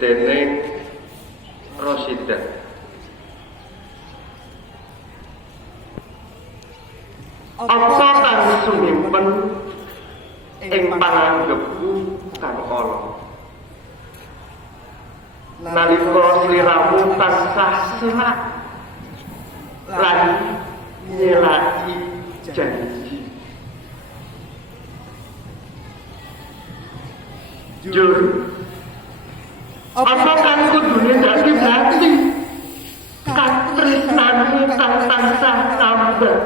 dening Rosida. Apa kang sumimpen ing panganggepku kang ala. Nalika sliramu tansah serak lan nyelaki janji. Jur, apa kang kudune dadi berarti katresnanmu kang tansah tambah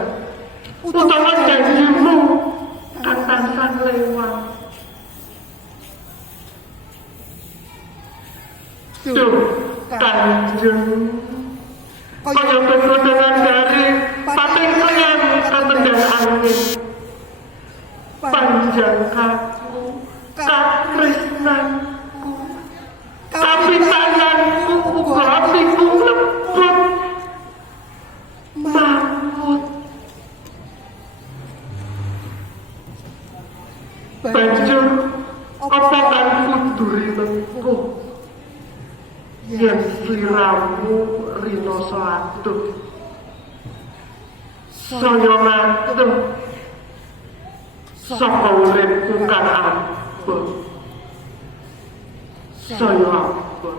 utawa janjimu kang tansah lewat. Duh, Kanjeng, kaya begodangan dari pating kalian katendang angin. Panjang kaku, katresnanku, kapitananku, uga hatiku lebut mamut. Banjur apa kang kuduri lengkuh yen sliramu rinoso aduh saya mantuh saka uripku kang abot saya abot.